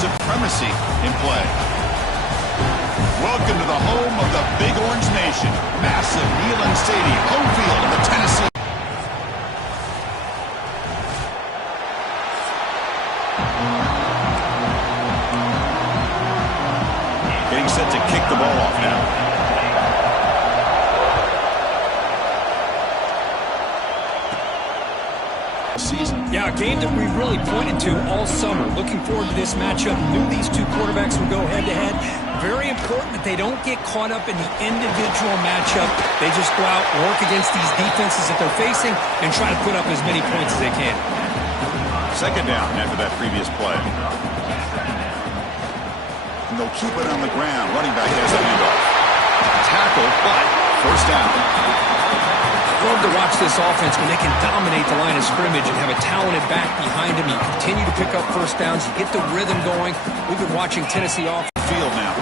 supremacy in play. Welcome to the home of the Big Orange Nation. Massive Neyland Stadium, home field of the Tennessee. Getting set to kick the ball off now. Yeah, a game that we really pointed to all summer. Looking forward to this matchup. Knew these two quarterbacks would go head-to-head. Very important that they don't get caught up in the individual matchup. They just go out, work against these defenses that they're facing, and try to put up as many points as they can. Second down after that previous play. And they'll keep it on the ground. Running back has the handoff. Tackle, but first down. Love to watch this offense when they can dominate the line of scrimmage and have a talented back behind them. You continue to pick up first downs. You get the rhythm going. We've been watching Tennessee off field now.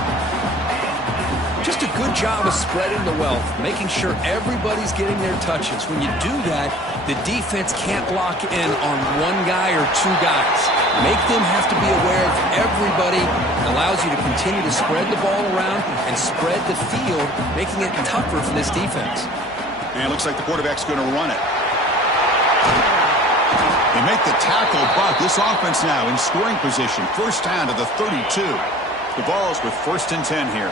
Just a good job of spreading the wealth, making sure everybody's getting their touches. When you do that, the defense can't lock in on one guy or two guys. Make them have to be aware of everybody. It allows you to continue to spread the ball around and spread the field, making it tougher for this defense. And it looks like the quarterback's going to run it. They make the tackle, but this offense now in scoring position. First down to the 32. The ball's with 1st and 10 here.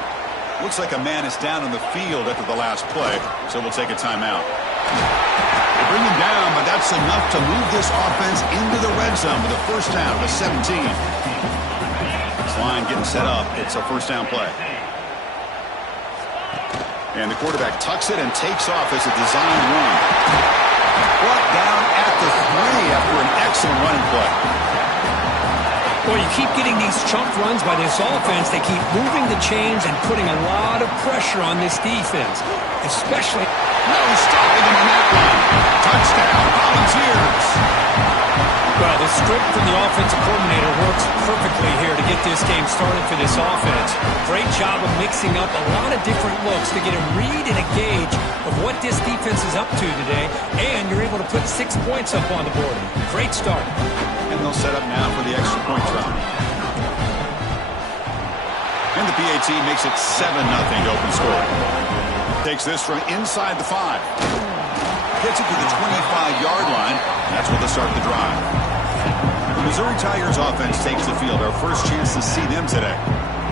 Looks like a man is down on the field after the last play, so we'll take a timeout. They bring him down, but that's enough to move this offense into the red zone with a first down to 17. This line getting set up. It's a first down play. And the quarterback tucks it and takes off as a design run. Brought down at the 3 after an excellent running play. Well, you keep getting these chunk runs by this offense. They keep moving the chains and putting a lot of pressure on this defense, especially. No stopping him on that one. Touchdown, Volunteers. Well, the script from the offensive coordinator works perfectly here to get this game started for this offense. Great job of mixing up a lot of different looks to get a read and a gauge of what this defense is up to today, and you're able to put 6 points up on the board. Great start. And they'll set up now for the extra point try. And the PAT makes it 7-0 open score. Takes this from inside the 5. Gets it to the 25-yard line. That's where they start the drive. The Missouri Tigers offense takes the field. Our first chance to see them today.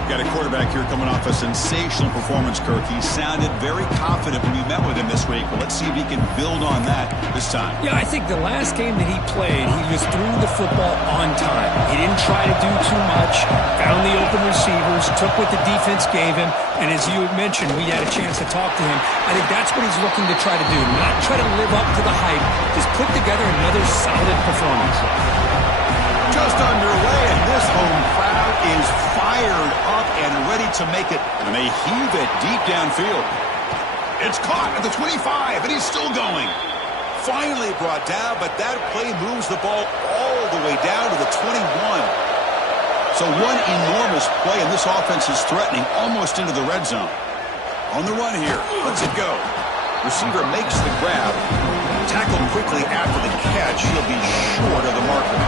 Got a quarterback here coming off a sensational performance, Kirk. He sounded very confident when you met with him this week. But let's see if he can build on that this time. Yeah, I think the last game that he played, he just threw the football on time. He didn't try to do too much, found the open receivers, took what the defense gave him, and as you had mentioned, we had a chance to talk to him. I think that's what he's looking to try to do, not try to live up to the hype, just put together another solid performance. Just underway, and this home crowd is fired up and ready to make it, and they heave it deep downfield. It's caught at the 25, and he's still going. Finally brought down, but that play moves the ball all the way down to the 21. So one enormous play, and this offense is threatening almost into the red zone. On the run here, lets it go. Receiver makes the grab. Tackled quickly after the catch. He'll be short of the marker.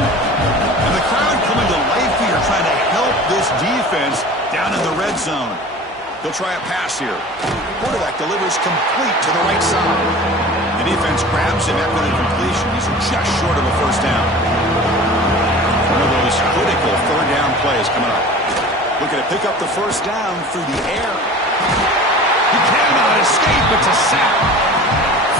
And the crowd coming to life here, trying to help this defense down in the red zone. They'll try a pass here. Quarterback delivers complete to the right side. The defense grabs him after the completion. He's just short of a first down. One of those critical third down plays coming up. Looking to pick up the first down through the air. He cannot escape. It's a sack.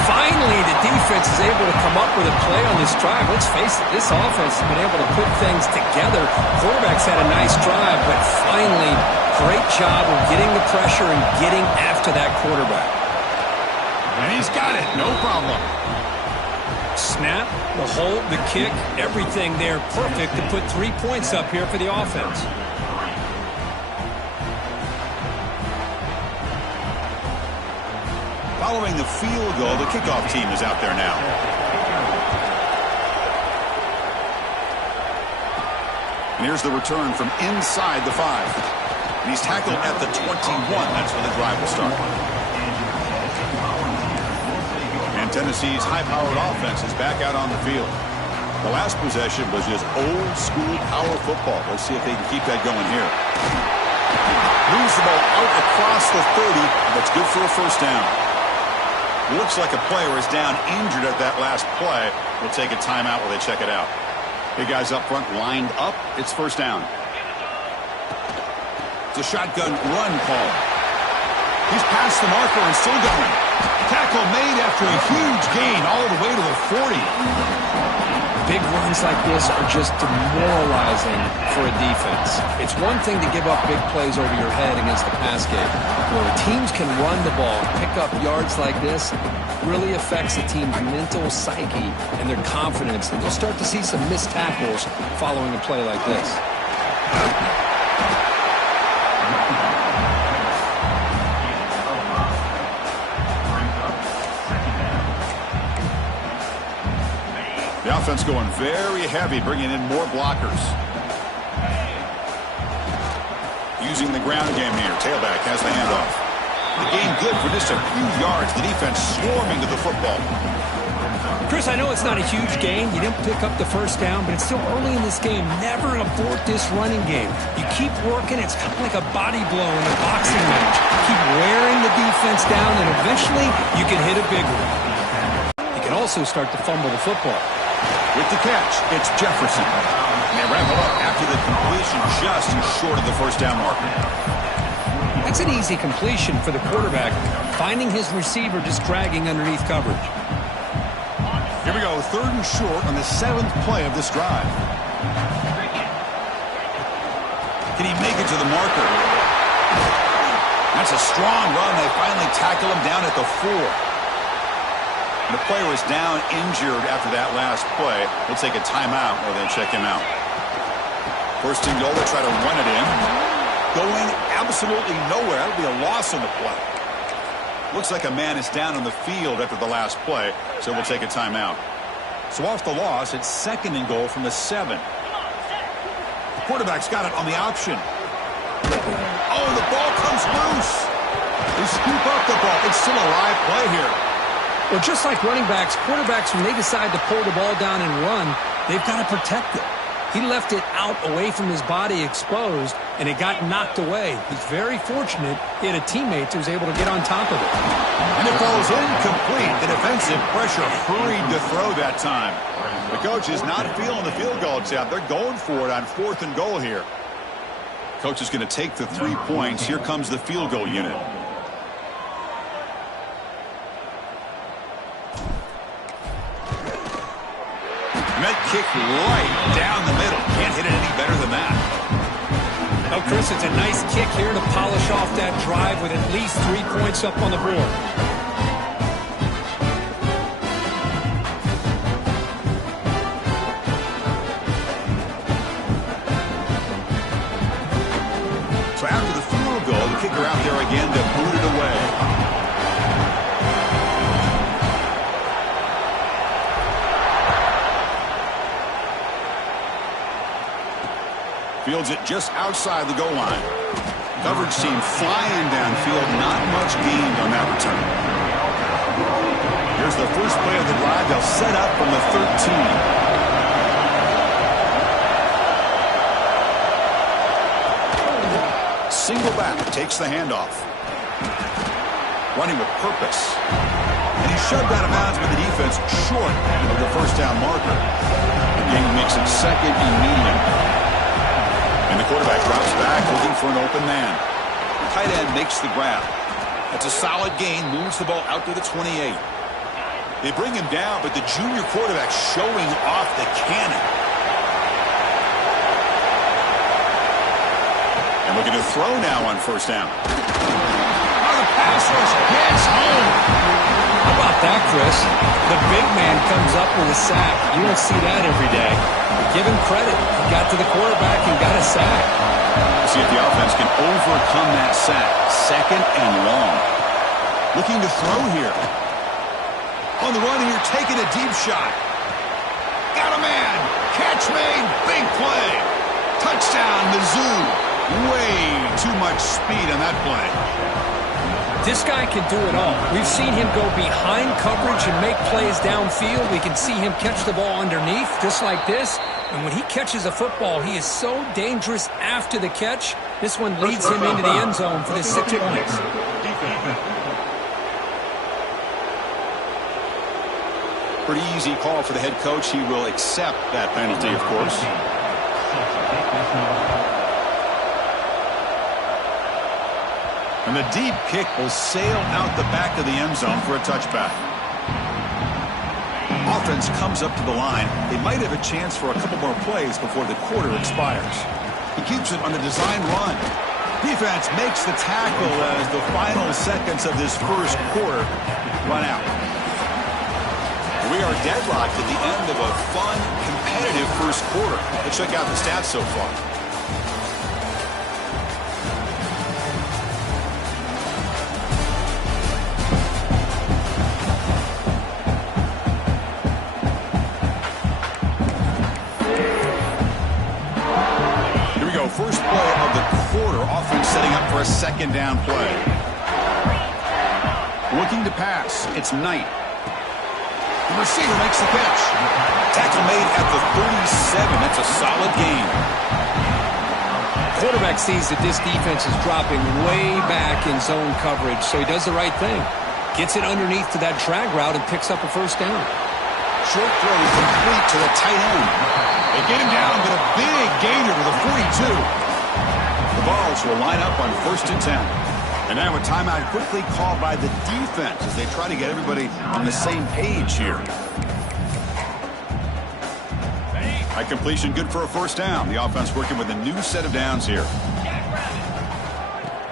Finally, the defense is able to come up with a play on this drive. Let's face it, this offense has been able to put things together. Quarterback's had a nice drive, but finally, great job of getting the pressure and getting after that quarterback. And he's got it, no problem. Snap, the hold, the kick, everything there perfect to put 3 points up here for the offense. Following the field goal, the kickoff team is out there now. And here's the return from inside the 5. And he's tackled at the 21. That's where the drive will start. And Tennessee's high-powered offense is back out on the field. The last possession was just old school power football. Let's see if they can keep that going here. Moves the ball out across the 30. That's good for a first down. Looks like a player is down injured at that last play. We'll take a timeout while they check it out. Hey, guys up front lined up. It's first down. It's a shotgun run call. He's past the marker and still going. Tackle made after a huge gain all the way to the 40. Big runs like this are just demoralizing for a defense. It's one thing to give up big plays over your head against the pass game. Where teams can run the ball, pick up yards like this, really affects the team's mental psyche and their confidence. And you'll start to see some missed tackles following a play like this. The offense going very heavy, bringing in more blockers. Using the ground game here. Tailback has the handoff. The gain good for just a few yards. The defense swarming to the football. Chris, I know it's not a huge gain. You didn't pick up the first down, but it's still early in this game. Never abort this running game. You keep working. It's kind of like a body blow in a boxing match. Keep wearing the defense down, and eventually you can hit a big one. You can also start to fumble the football. With the catch, it's Jefferson. And they wrap it up after the completion just short of the first down marker. That's an easy completion for the quarterback, finding his receiver just dragging underneath coverage. Here we go, third and short on the 7th play of this drive. Can he make it to the marker? That's a strong run. They finally tackle him down at the 4. The player is down injured after that last play. We'll take a timeout while they check him out. First and goal, they try to run it in. Going absolutely nowhere. That'll be a loss on the play. Looks like a man is down on the field after the last play, so we'll take a timeout. So off the loss, it's second and goal from the 7. The quarterback's got it on the option. Oh, the ball comes loose. They scoop up the ball. It's still a live play here. Well, just like running backs, quarterbacks, when they decide to pull the ball down and run, they've got to protect it. He left it out away from his body exposed, and it got knocked away. He's very fortunate he had a teammate who was able to get on top of it. And it falls incomplete. The defensive pressure hurried to throw that time. The coach is not feeling the field goal attempt. They're going for it on 4th and goal here. Coach is going to take the 3 points. Here comes the field goal unit. Met kick right down the middle. Can't hit it any better than that. Oh, Chris, it's a nice kick here to polish off that drive with at least 3 points up on the board. So after the field goal, the kicker out there again to boot it away. Fields it just outside the goal line. Coverage team flying downfield. Not much gained on that return. Here's the first play of the drive. They'll set up from the 13. Single back takes the handoff. Running with purpose. And he's shoved out of bounds by the defense short of the first down marker. The game makes it second and medium. And the quarterback drops back looking for an open man. Tight end makes the grab. That's a solid gain. Moves the ball out to the 28. They bring him down, but the junior quarterback showing off the cannon. And looking to throw now on first down. Oh, the pass rush gets home. How about that, Chris? The big man comes up with a sack. You don't see that every day. But give him credit. He got to the quarterback and got a sack. See if the offense can overcome that sack. Second and long. Looking to throw here. On the run here, taking a deep shot. Got a man. Catch made. Big play. Touchdown, Mizzou. Way too much speed on that play. This guy can do it all. We've seen him go behind coverage and make plays downfield. We can see him catch the ball underneath, just like this. And when he catches a football, he is so dangerous after the catch. This one leads him into the end zone for the 6 points. Pretty easy call for the head coach. He will accept that penalty, of course. And the deep kick will sail out the back of the end zone for a touchback. Offense comes up to the line. They might have a chance for a couple more plays before the quarter expires. He keeps it on the design run. Defense makes the tackle as the final seconds of this first quarter run out. We are deadlocked at the end of a fun, competitive first quarter. Let's check out the stats so far. First play of the quarter, offense setting up for a second down play. Looking to pass, it's Knight. The receiver makes the catch. Tackle made at the 37. That's a solid gain. Quarterback sees that this defense is dropping way back in zone coverage, so he does the right thing. Gets it underneath to that drag route and picks up a first down. Short throw complete to the tight end. They get him down, but a big gainer to the 42. The Vols will line up on 1st and 10. And now a timeout quickly called by the defense as they try to get everybody on the same page here. High completion, good for a first down. The offense working with a new set of downs here.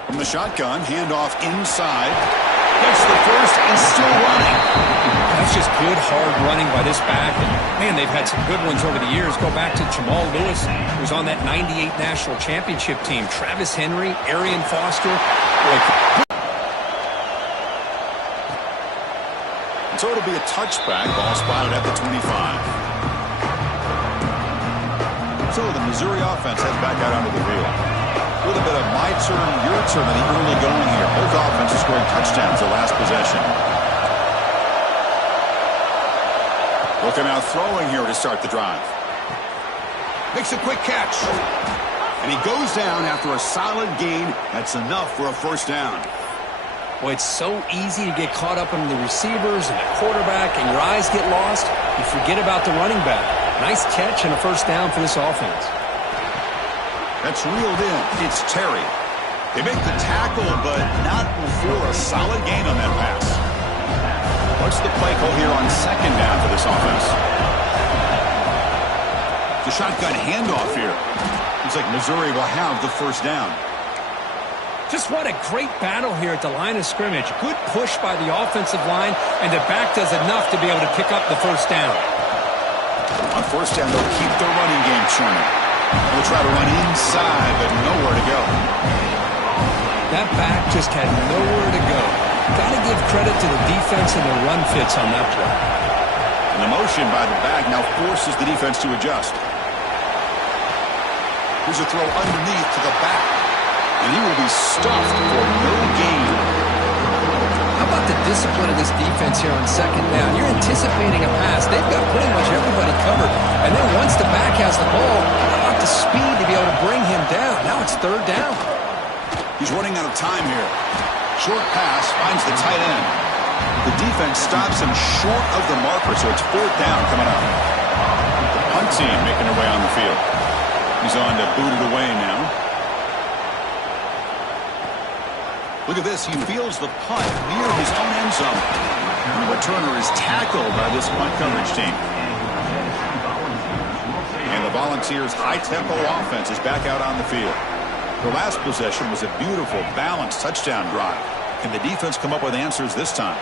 From the shotgun, handoff inside. Gets the first and still running. That's just good, hard running by this back. And, man, they've had some good ones over the years. Go back to Jamal Lewis, who was on that 98 National Championship team. Travis Henry, Arian Foster. And so it'll be a touchback. Ball spotted at the 25. So the Missouri offense heads back out onto the field. With a bit of my turn, your turn in the early going here. Both offenses scoring touchdowns the last possession. Looking out throwing here to start the drive. Makes a quick catch. And he goes down after a solid gain. That's enough for a first down. Boy, it's so easy to get caught up in the receivers and the quarterback, and your eyes get lost. You forget about the running back. Nice catch and a first down for this offense. That's reeled in. It's Terry. They make the tackle, but not before a solid gain on that pass. What's the play call here on second down for this offense? The shotgun handoff here. Looks like Missouri will have the first down. Just what a great battle here at the line of scrimmage. Good push by the offensive line, and the back does enough to be able to pick up the first down. On first down, they'll keep their running game churning. They'll try to run inside, but nowhere to go. That back just had nowhere to go. Got to give credit to the defense and the run fits on that play. And the motion by the back now forces the defense to adjust. Here's a throw underneath to the back. And he will be stuffed for no gain. How about the discipline of this defense here on second down? You're anticipating a pass. They've got pretty much everybody covered. And then once the back has the ball, how about the speed to be able to bring him down? Now it's third down. He's running out of time here. Short pass finds the tight end. The defense stops him short of the marker, so it's fourth down coming up. The punt team making their way on the field. He's on to boot it away now. Look at this. He fields the punt near his own end zone. And the returner is tackled by this punt coverage team. And the Volunteers' high-tempo offense is back out on the field. The last possession was a beautiful, balanced touchdown drive. Can the defense come up with answers this time?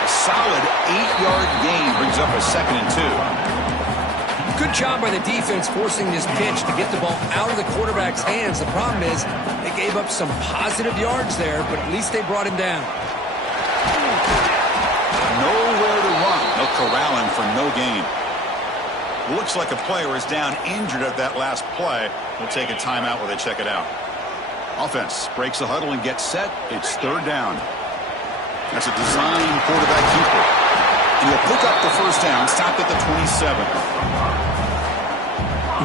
A solid 8-yard gain brings up a 2nd and 2. Good job by the defense forcing this pitch to get the ball out of the quarterback's hands. The problem is they gave up some positive yards there, but at least they brought him down. Nowhere to run. They'll corral him for no gain. Looks like a player is down injured at that last play. We'll take a timeout while they check it out. Offense breaks the huddle and gets set. It's third down. That's a design quarterback keeper. And he'll pick up the first down, stopped at the 27.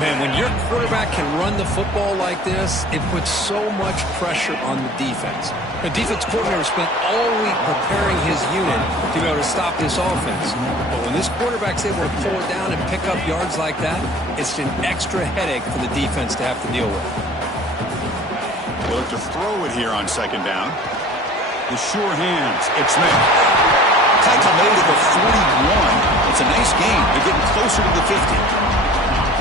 Man, when your quarterback can run the football like this, it puts so much pressure on the defense. The defense coordinator spent all week preparing his unit to be able to stop this offense. But when this quarterback's able to pull it down and pick up yards like that, it's an extra headache for the defense to have to deal with. They'll look to throw it here on second down. With sure hands, it's Smith. Tackle made at the 41. It's a nice gain. They're getting closer to the 50.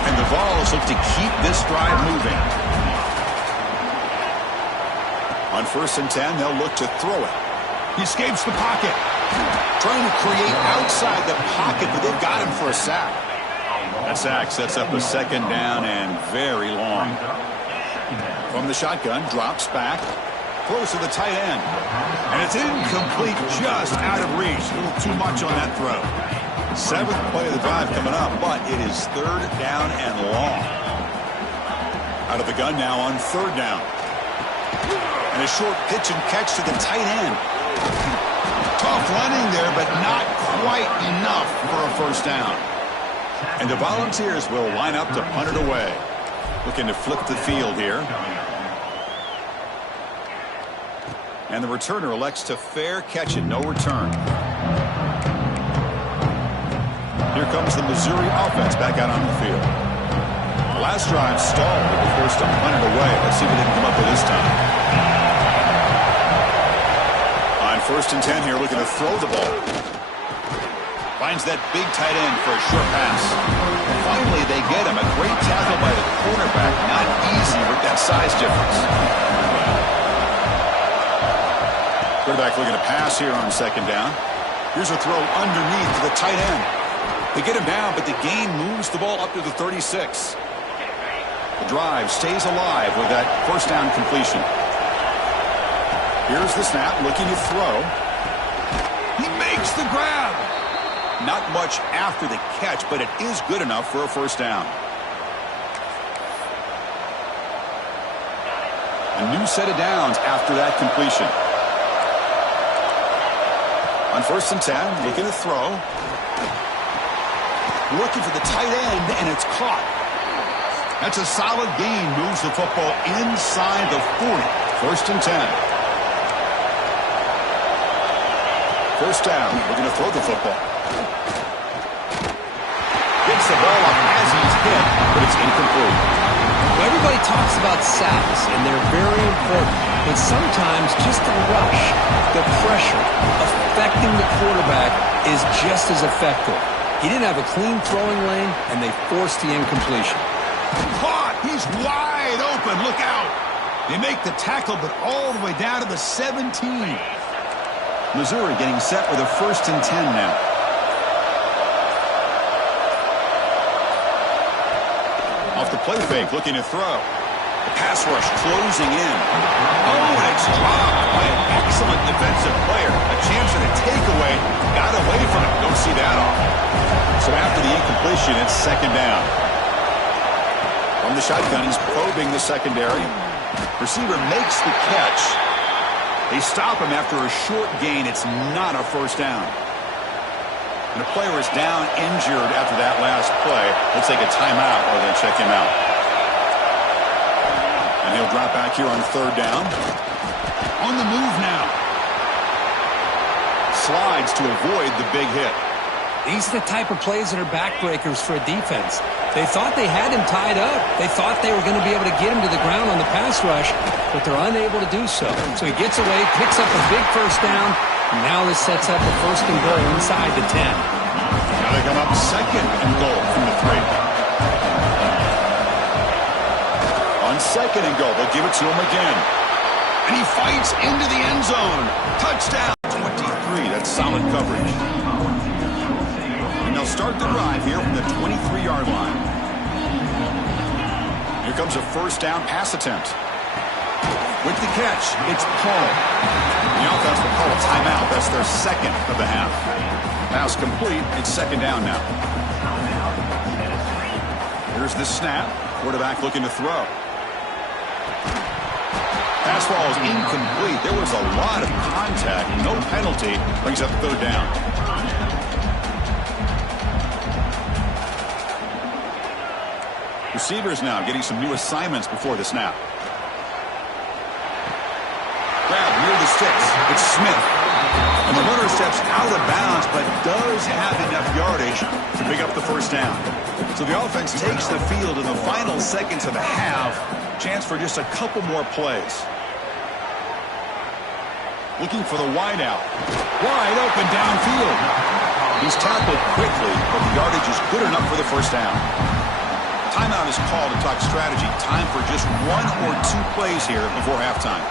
And the Vols look to keep this drive moving. On 1st and 10, they'll look to throw it. He escapes the pocket. Trying to create outside the pocket, but they've got him for a sack. That sack sets up a second down and very long. From the shotgun, drops back. Throws to the tight end. And it's incomplete, just out of reach. A little too much on that throw. 7th play of the drive coming up, but it is third down and long. Out of the gun now on 3rd down. And a short pitch and catch to the tight end. Tough running there, but not quite enough for a first down. And the Volunteers will line up to punt it away. Looking to flip the field here. And the returner elects to fair catch it, no return. Here comes the Missouri offense back out on the field. The last drive stalled, but was forced to punt it away. Let's see what they can come up with this time. On 1st and 10 here, looking to throw the ball. Finds that big tight end for a short pass. Finally, they get him. A great tackle by the cornerback. Not easy with that size difference. Quarterback looking to pass here on 2nd down. Here's a throw underneath to the tight end. They get him down, but the gain moves the ball up to the 36. The drive stays alive with that first down completion. Here's the snap, looking to throw. He makes the grab. Not much after the catch, but it is good enough for a first down. A new set of downs after that completion. On 1st and 10, looking to throw. Looking for the tight end, and it's caught. That's a solid gain. Moves the football inside the 40. 1st and 10. First down. Looking to throw the football. Gets the ball up as he's hit, but it's incomplete. Well, everybody talks about sacks, and they're very important. But sometimes just the rush, the pressure, affecting the quarterback is just as effective. He didn't have a clean throwing lane, and they forced the incompletion. Caught! He's wide open. Look out! They make the tackle, but all the way down to the 17. Missouri getting set with a 1st and 10 now. Off the play fake, looking to throw. The pass rush closing in. Oh, and it's dropped by an excellent defensive player. A chance at a takeaway. Got away from it. Don't see that often. So after the incompletion, it's 2nd down. From the shotgun, he's probing the secondary. Receiver makes the catch. They stop him after a short gain. It's not a first down. And the player is down injured after that last play. They'll take a timeout or they'll check him out. And he'll drop back here on 3rd down. On the move now. Slides to avoid the big hit. These are the type of plays that are backbreakers for a defense. They thought they had him tied up. They thought they were going to be able to get him to the ground on the pass rush, but they're unable to do so. So he gets away, picks up a big first down, and now this sets up a 1st and goal inside the 10. Now they come up 2nd and goal from the 3. On 2nd and goal, they'll give it to him again. And he fights into the end zone. Touchdown. 23. That's solid coverage. And they'll start the drive here from the 23-yard line. Here comes a first down pass attempt. With the catch, it's Paul. The offense will call a timeout. That's their 2nd of the half. Pass complete. It's 2nd down now. Here's the snap. Quarterback looking to throw. Pass ball is incomplete. There was a lot of contact. No penalty. Brings up third down. Receivers now getting some new assignments before the snap. Grab near the sticks. It's Smith. And the runner steps out of bounds, but does have enough yardage to pick up the first down. So the offense takes the field in the final seconds of the half. Chance for just a couple more plays. Looking for the wide out. Wide open downfield. He's tackled quickly, but the yardage is good enough for the first down. Timeout is called to talk strategy. Time for just 1 or 2 plays here before halftime.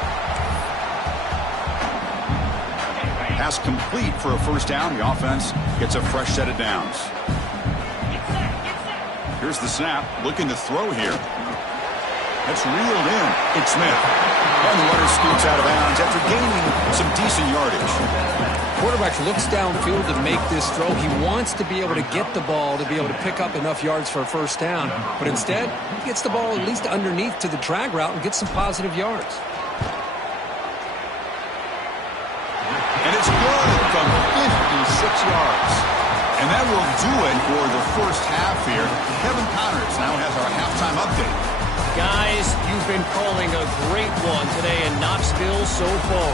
Pass complete for a first down. The offense gets a fresh set of downs. Here's the snap. Looking to throw here. That's reeled in. It's Smith. And the runner scoots out of bounds after gaining some decent yardage. Quarterback looks downfield to make this throw. He wants to be able to get the ball to be able to pick up enough yards for a first down. But instead, he gets the ball at least underneath to the drag route and gets some positive yards. And it's good from 56 yards. And that will do it for the first half here. Kevin Connors now has our halftime update. Guys, you've been calling a great one today in Knoxville so far.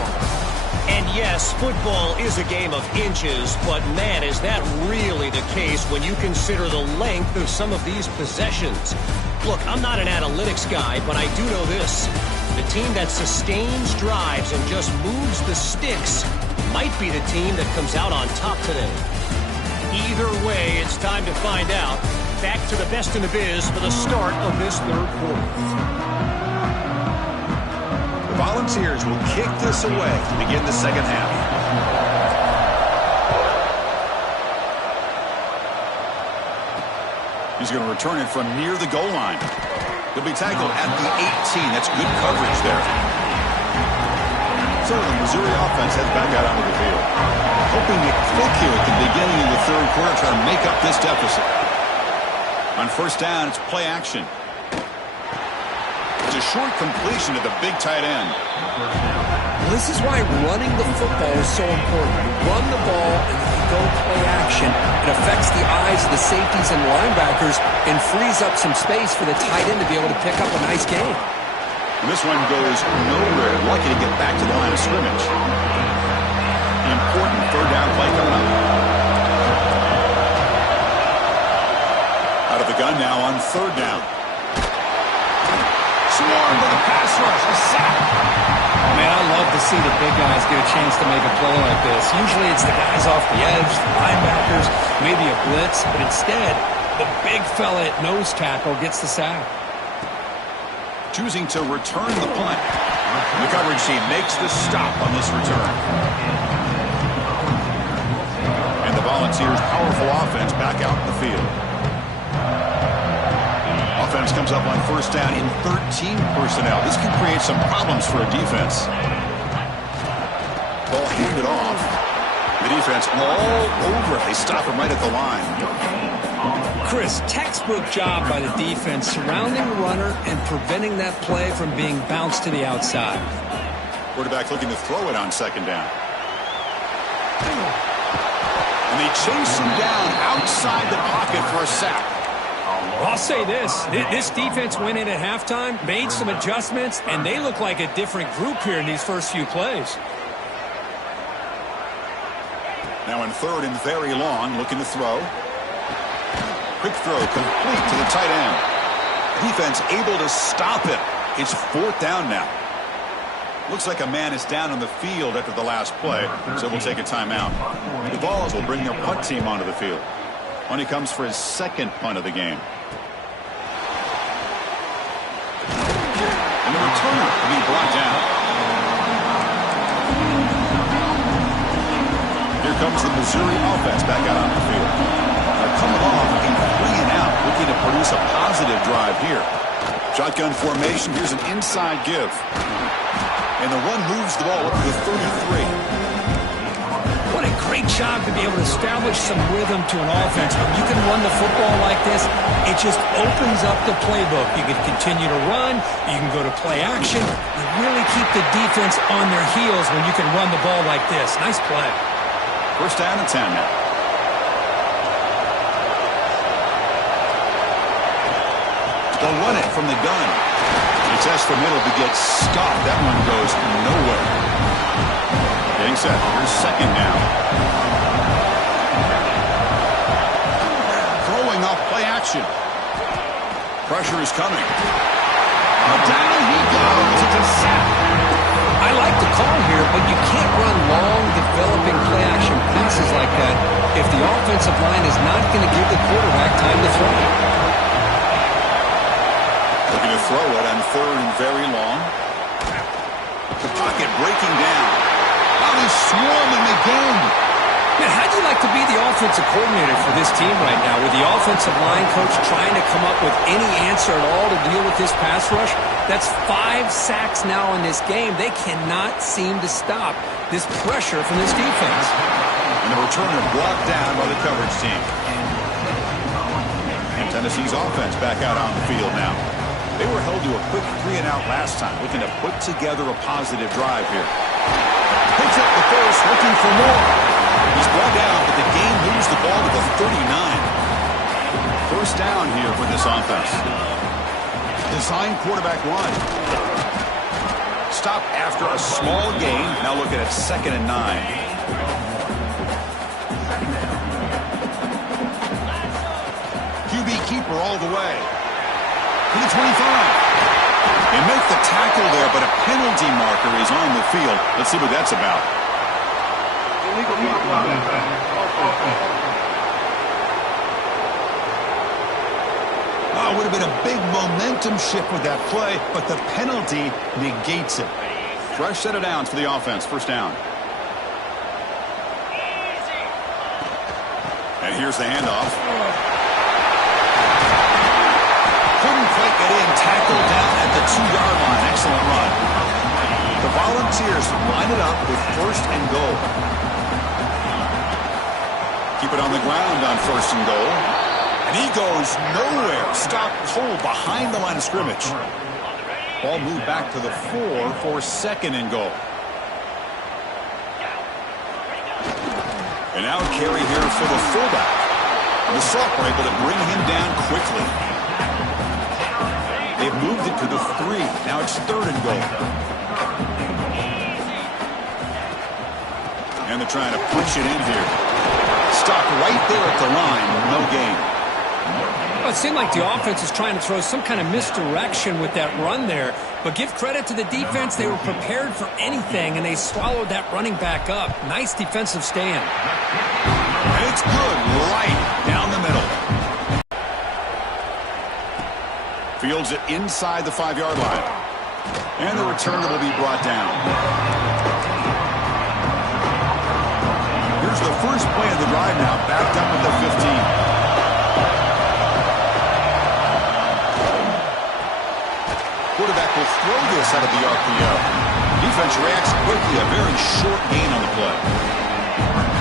And yes, football is a game of inches, but man, is that really the case when you consider the length of some of these possessions. Look, I'm not an analytics guy, but I do know this. The team that sustains drives and just moves the sticks might be the team that comes out on top today. Either way, it's time to find out. Back to the best in the biz for the start of this third quarter. The Volunteers will kick this away to begin the second half. He's going to return it from near the goal line. He'll be tackled at the 18. That's good coverage there. So the Missouri offense heads back out onto the field. Hoping to click here at the beginning of the third quarter, try to make up this deficit. On first down, it's play action. It's a short completion to the big tight end. This is why running the football is so important. You run the ball and then you go play action. It affects the eyes of the safeties and linebackers and frees up some space for the tight end to be able to pick up a nice game. And this one goes nowhere. Lucky to get back to the line of scrimmage. An important third down play coming up. Out of the gun now on third down. Swarmed with a pass rush. A sack. Man, I love to see the big guys get a chance to make a play like this. Usually it's the guys off the edge, the linebackers, maybe a blitz, but instead, the big fella at nose tackle gets the sack. Choosing to return the punt. The coverage team makes the stop on this return. And the Volunteers' powerful offense back out in the field. Offense comes up on first down in 13 personnel. This can create some problems for a defense. Ball handed off. The defense all over it. They stop him right at the line. Chris, textbook job by the defense surrounding the runner and preventing that play from being bounced to the outside. Quarterback looking to throw it on second down. And they chase him down outside the pocket for a sack. I'll say this defense went in at halftime, made some adjustments, and they look like a different group here in these first few plays. Now in third and very long, looking to throw. Quick throw complete to the tight end. Defense able to stop it. It's fourth down now. Looks like a man is down on the field after the last play, so we'll take a timeout. The Vols will bring their punt team onto the field. When he comes for his second punt of the game. And the returner will be brought down. Here comes the Missouri offense back out on the field. They're coming off a 3-and-out, looking to produce a positive drive here. Shotgun formation, here's an inside give. And the run moves the ball up to the 33. What a great great job to be able to establish some rhythm to an offense. When you can run the football like this, it just opens up the playbook. You can continue to run. You can go to play action. You really keep the defense on their heels when you can run the ball like this. Nice play. First down and 10 now. They'll run it from the gun. He tests the middle to get stopped. That one goes nowhere. Getting set. Here's second down. Throwing off play action. Pressure is coming. Down he goes. It's a sack. I like the call here, but you can't run long, developing play action passes like that if the offensive line is not going to give the quarterback time to throw. Looking to throw it on third and very long. The pocket breaking down. How they swarming again. Man, how'd you like to be the offensive coordinator for this team right now with the offensive line coach trying to come up with any answer at all to deal with this pass rush? That's 5 sacks now in this game. They cannot seem to stop this pressure from this defense. And the returner brought down by the coverage team. And Tennessee's offense back out on the field now. They were held to a quick 3-and-out last time, looking to put together a positive drive here. Picks up the first, looking for more. He's brought down, but the game moves the ball to the 39. First down here for this offense. Design quarterback run. Stop after a small gain. Now looking at 2nd and 9. QB keeper all the way. To the 25. They make the tackle there, but a penalty marker is on the field. Let's see what that's about. Oh, it would have been a big momentum shift with that play, but the penalty negates it. Fresh set of downs for the offense. First down. And here's the handoff. Couldn't quite get in. Tackled down at the 2-yard line. Excellent run. The Volunteers line it up with first and goal. Keep it on the ground on first and goal. And he goes nowhere. Stopped cold behind the line of scrimmage. Ball moved back to the 4 for 2nd and goal. And now carry here for the fullback. The Soft were able to bring him down quickly. They've moved it to the 3. Now it's 3rd and goal. And they're trying to push it in here. Stopped right there at the line. No gain. Well, it seemed like the offense is trying to throw some kind of misdirection with that run there. But give credit to the defense. They were prepared for anything, and they swallowed that running back up. Nice defensive stand. And it's good right down the middle. Fields it inside the 5-yard line. And the returner will be brought down. Here's the first play of the drive now, backed up at the 15. Quarterback will throw this out of the RPO. Defense reacts quickly, a very short gain on the play.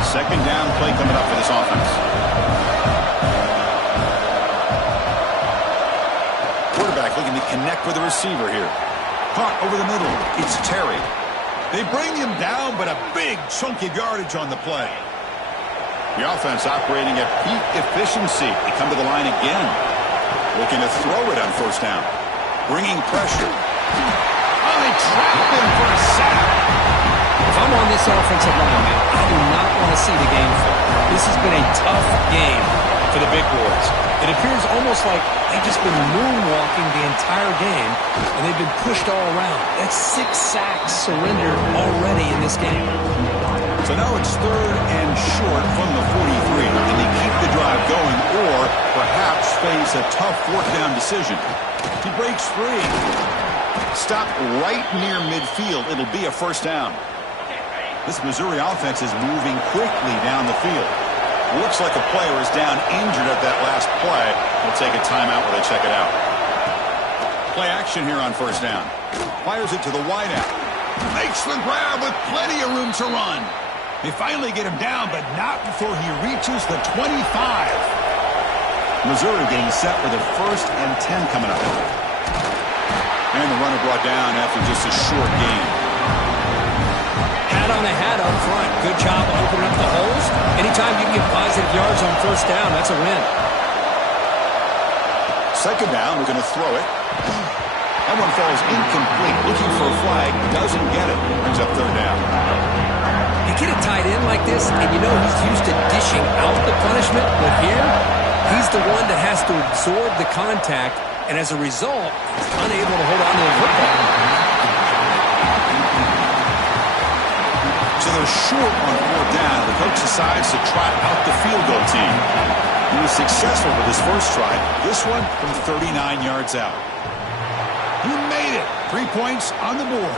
Second down play coming up for this offense. Quarterback looking to connect with the receiver here. Caught over the middle. It's Terry. They bring him down, but a big chunk of yardage on the play. The offense operating at peak efficiency. They come to the line again. Looking to throw it on first down. Bringing pressure. Oh, they trap him for a sack. If I'm on this offensive line, man, I do not want to see the game fall. This has been a tough game for the big boys. It appears almost like they've just been moonwalking the entire game, and they've been pushed all around. That's 6 sacks surrendered already in this game. So now it's 3rd and short from the 43. And they keep the drive going, or perhaps face a tough 4th down decision. He breaks free. Stopped right near midfield. It'll be a first down. This Missouri offense is moving quickly down the field. Looks like a player is down injured at that last play. We'll take a timeout while they check it out. Play action here on first down. Fires it to the wideout. Makes the grab with plenty of room to run. They finally get him down, but not before he reaches the 25. Missouri getting set with a 1st and 10 coming up. And the runner brought down after just a short gain. Hat on a hat up front. Good job of opening up the holes. Anytime you can get positive yards on 1st down, that's a win. 2nd down, we're going to throw it. That one falls incomplete. Looking for a flag, doesn't get it. Brings up 3rd down. You get a tight end like this, and you know he's used to dishing out the punishment, but here, he's the one that has to absorb the contact, and as a result, he's unable to hold on to the football. So they're short on 4th down. The coach decides to trot out the field goal team. He was successful with his first try. This one from 39 yards out. He made it. 3 points on the board.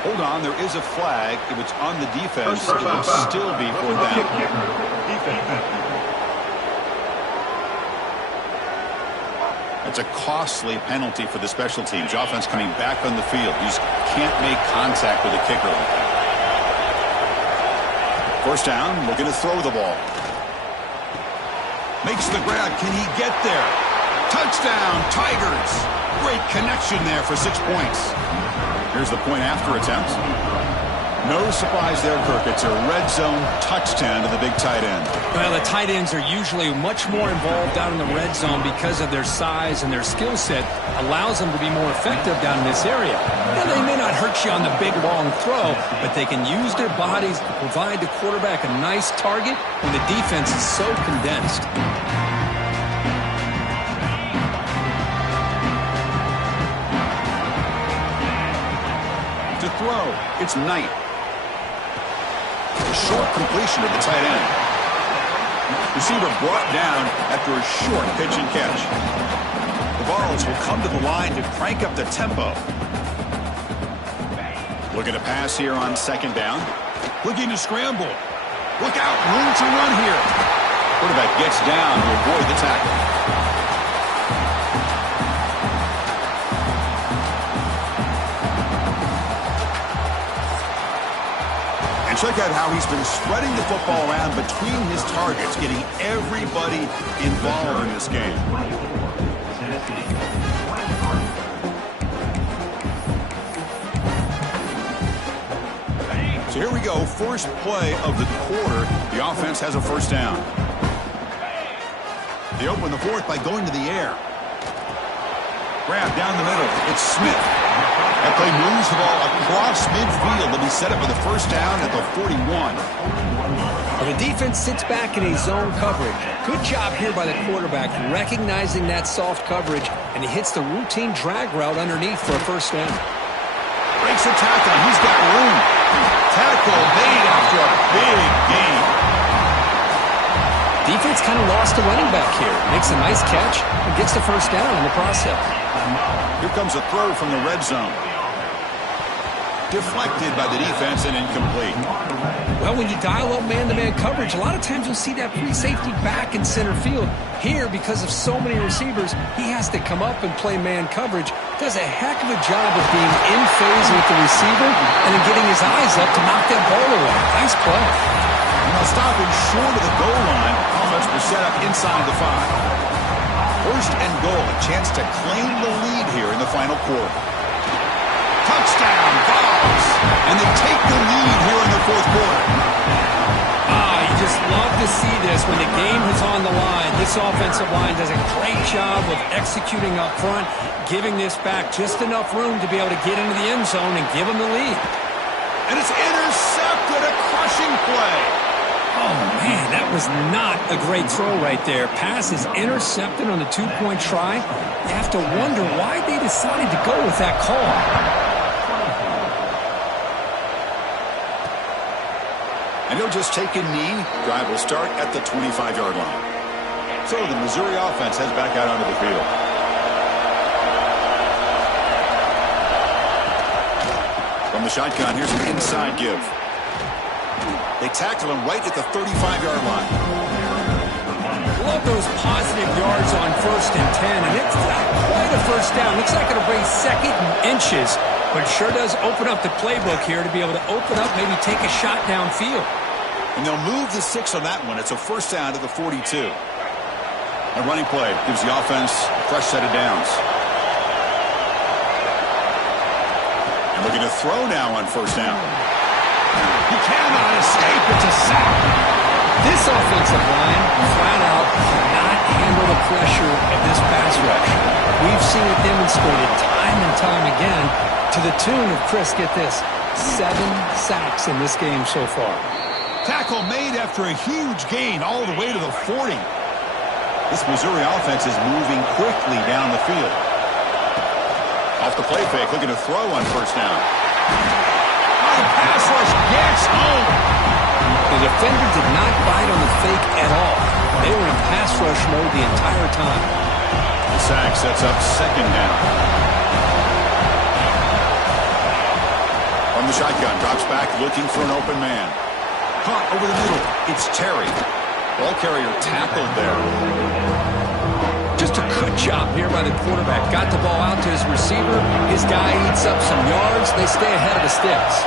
Hold on, there is a flag. If it's on the defense, it will still be 4th down. It's a costly penalty for the special teams. Offense coming back on the field. You just can't make contact with a kicker like that. 1st down, we're going to throw the ball. Makes the grab. Can he get there? Touchdown, Tigers. Great connection there for 6 points. Here's the point after attempt. No surprise there, Kirk. It's a red zone touchdown to the big tight end. Well, the tight ends are usually much more involved down in the red zone because of their size and their skill set allows them to be more effective down in this area. And they may not hurt you on the big, long throw, but they can use their bodies to provide the quarterback a nice target when the defense is so condensed. To throw, it's Knight. A short completion to the tight end. Receiver brought down after a short pitch and catch. The Vols will come to the line to crank up the tempo. Looking to pass here on 2nd down. Looking to scramble. Look out, room to run here. Quarterback gets down to avoid the tackle. And check out how he's been spreading the football around between his targets, getting everybody involved in this game. So here we go, first play of the quarter. The offense has a 1st down. They open the 4th by going to the air. Grab down the middle. It's Smith. That play moves the ball across midfield. They'll be set up with a 1st down at the 41. Well, the defense sits back in a zone coverage. Good job here by the quarterback recognizing that soft coverage, and he hits the routine drag route underneath for a 1st down. Breaks a tackle. He's got room. Tackle made after a big gain. Defense kind of lost a running back here. Makes a nice catch and gets the 1st down in the process. Here comes a throw from the red zone. Deflected by the defense and incomplete. Well, when you dial up man-to-man coverage, a lot of times you'll see that free safety back in center field. Here, because of so many receivers, he has to come up and play man coverage. Does a heck of a job of being in phase with the receiver and then getting his eyes up to knock that ball away. Nice play. Now stopping short of the goal line. Offense was set up inside the 5. 1st and goal, a chance to claim the lead here in the final quarter. Touchdown, Vols! And they take the lead here in the 4th quarter. You just love to see this when the game is on the line. This offensive line does a great job of executing up front, giving this back just enough room to be able to get into the end zone and give them the lead. And it's intercepted, a crushing play. Oh, man, that was not a great throw right there. Pass is intercepted on the 2-point try. You have to wonder why they decided to go with that call. And he'll just take a knee. Drive will start at the 25-yard line. So the Missouri offense heads back out onto the field. From the shotgun, here's an inside give. They tackle him right at the 35-yard line. Love those positive yards on 1st and 10, and it's not quite a 1st down. Looks like it'll bring 2nd and inches, but it sure does open up the playbook here to be able to open up, maybe take a shot downfield. And they'll move the 6 on that one. It's a first down to the 42. A running play gives the offense a fresh set of downs. And looking to throw now on first down. He cannot escape. It's a sack. This offensive line, flat out, cannot handle the pressure of this pass rush. We've seen it demonstrated time and time again to the tune of, Chris, get this, 7 sacks in this game so far. Tackle made after a huge gain all the way to the 40. This Missouri offense is moving quickly down the field. Off the play fake, looking to throw on first down. Oh, the pass rush gets home. The defender did not bite on the fake at all. They were in pass rush mode the entire time. The sack sets up second down. From the shotgun, drops back looking for an open man. Caught over the middle. It's Terry. Ball carrier tackled there. Just a good job here by the quarterback. Got the ball out to his receiver. His guy eats up some yards. They stay ahead of the sticks.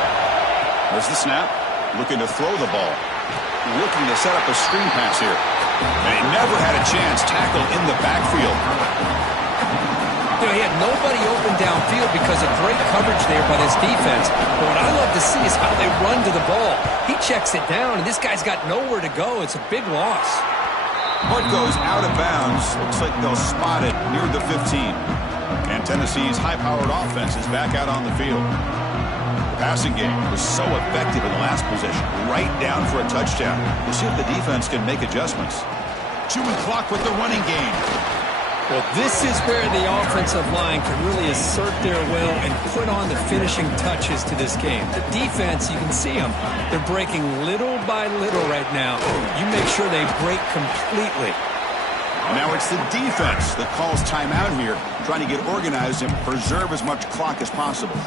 There's the snap. Looking to throw the ball. Looking to set up a screen pass here. And he never had a chance. Tackled in the backfield. You know, he had nobody open downfield because of great coverage there by this defense. But what I love to see is how they run to the ball. He checks it down, and this guy's got nowhere to go. It's a big loss. Punt goes out of bounds. Looks like they'll spot it near the 15. And Tennessee's high-powered offense is back out on the field. The passing game was so effective in the last possession. Right down for a touchdown. We'll see if the defense can make adjustments. Chewing clock with the running game. Well, this is where the offensive line can really assert their will and put on the finishing touches to this game. The defense, you can see them. They're breaking little by little right now. You make sure they break completely. And now it's the defense that calls timeout here, trying to get organized and preserve as much clock as possible.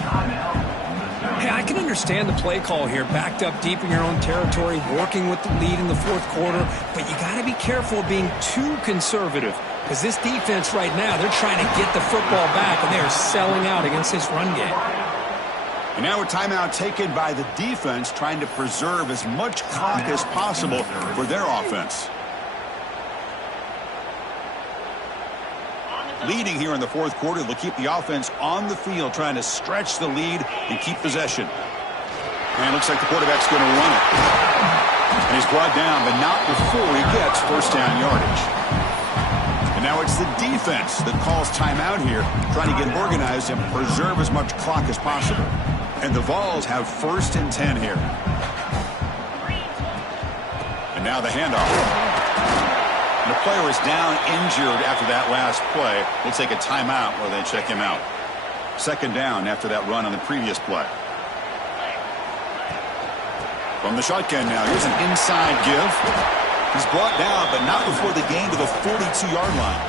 Hey, I can understand the play call here, backed up deep in your own territory, working with the lead in the fourth quarter, but you got to be careful of being too conservative. Because this defense right now, they're trying to get the football back, and they are selling out against this run game. And now a timeout taken by the defense, trying to preserve as much clock as possible for their offense. Leading here in the fourth quarter, they'll keep the offense on the field, trying to stretch the lead and keep possession. And it looks like the quarterback's going to run it. And he's brought down, but not before he gets first down yardage. And now it's the defense that calls timeout here, trying to get organized and preserve as much clock as possible. And the Vols have first and 10 here. And now the handoff. And the player is down injured after that last play. We'll take a timeout while they check him out. Second down after that run on the previous play. From the shotgun now, here's an inside give. He's brought down, but not before the gain to the 42-yard line.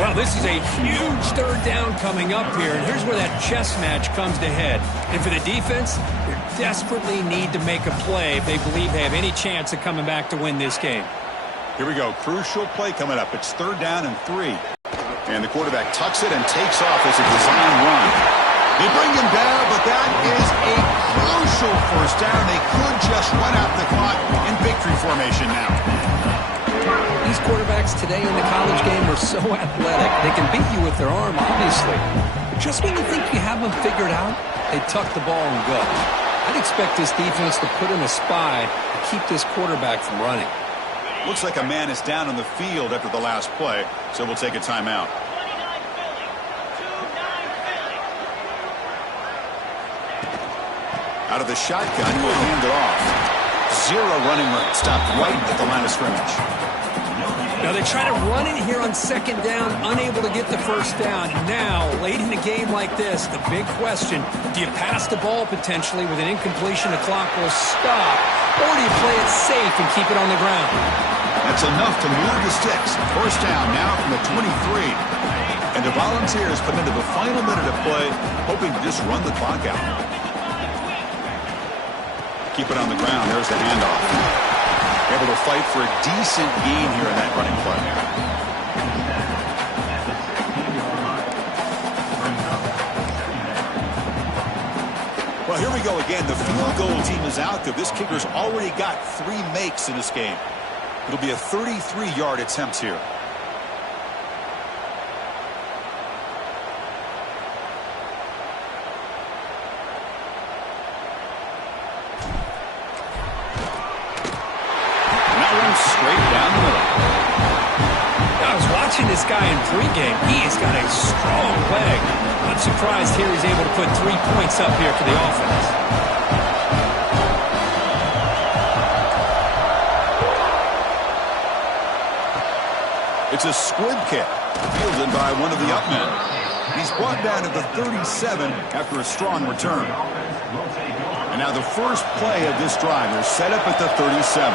Well, this is a huge third down coming up here, and here's where that chess match comes to head. And for the defense, they desperately need to make a play if they believe they have any chance of coming back to win this game. Here we go. Crucial play coming up. It's third down and 3. And the quarterback tucks it and takes off as a design run. They bring him down, but that is a crucial first down. They could just run out the clock in victory formation now. These quarterbacks today in the college game are so athletic. They can beat you with their arm, obviously. But just when you think you have them figured out, they tuck the ball and go. I'd expect this defense to put in a spy to keep this quarterback from running. Looks like a man is down on the field after the last play, so we'll take a timeout. Out of the shotgun, he will hand it off. Zero running room. Stopped right at the line of scrimmage. Now they try to run it here on second down, unable to get the first down. Now, late in a game like this, the big question, do you pass the ball potentially with an incompletion? The clock will stop. Or do you play it safe and keep it on the ground? That's enough to move the sticks. First down now from the 23. And the Volunteers put into the final minute of play, hoping to just run the clock out. Keep it on the ground. There's the handoff. Able to fight for a decent gain here in that running play. Well, here we go again. The field goal team is out there. This kicker's already got 3 makes in this game. It'll be a 33-yard attempt here. And that one's straight down the middle. I was watching this guy in pregame. He has got a strong leg. Not surprised here he's able to put 3 points up here for the offense. It's a squib kick, fielded by one of the up men. He's brought down to the 37 after a strong return. And now the first play of this drive, they're set up at the 37.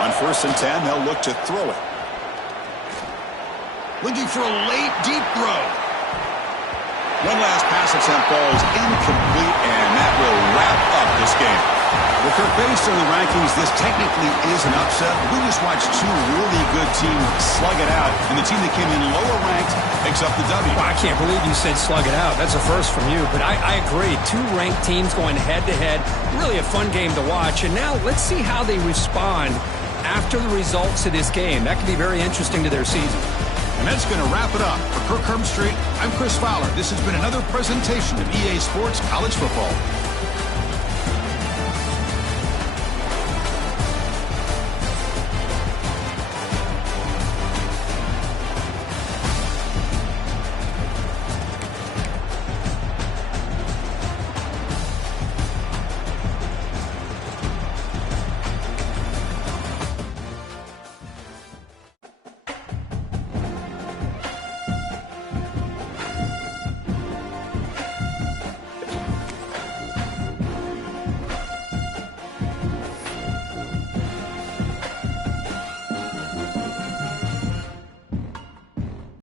On 1st and 10, they'll look to throw it. Looking for a late, deep throw. One last pass attempt falls incomplete, and that will wrap up this game. Well, Kirk, based on the rankings, this technically is an upset. We just watched 2 really good teams slug it out, and the team that came in lower ranked picks up the W. Well, I can't believe you said slug it out. That's a first from you, but I agree. 2 ranked teams going head-to-head. Really a fun game to watch, and now let's see how they respond after the results of this game. That could be very interesting to their season. And that's going to wrap it up. For Kirk Herbstreit, I'm Chris Fowler. This has been another presentation of EA Sports College Football.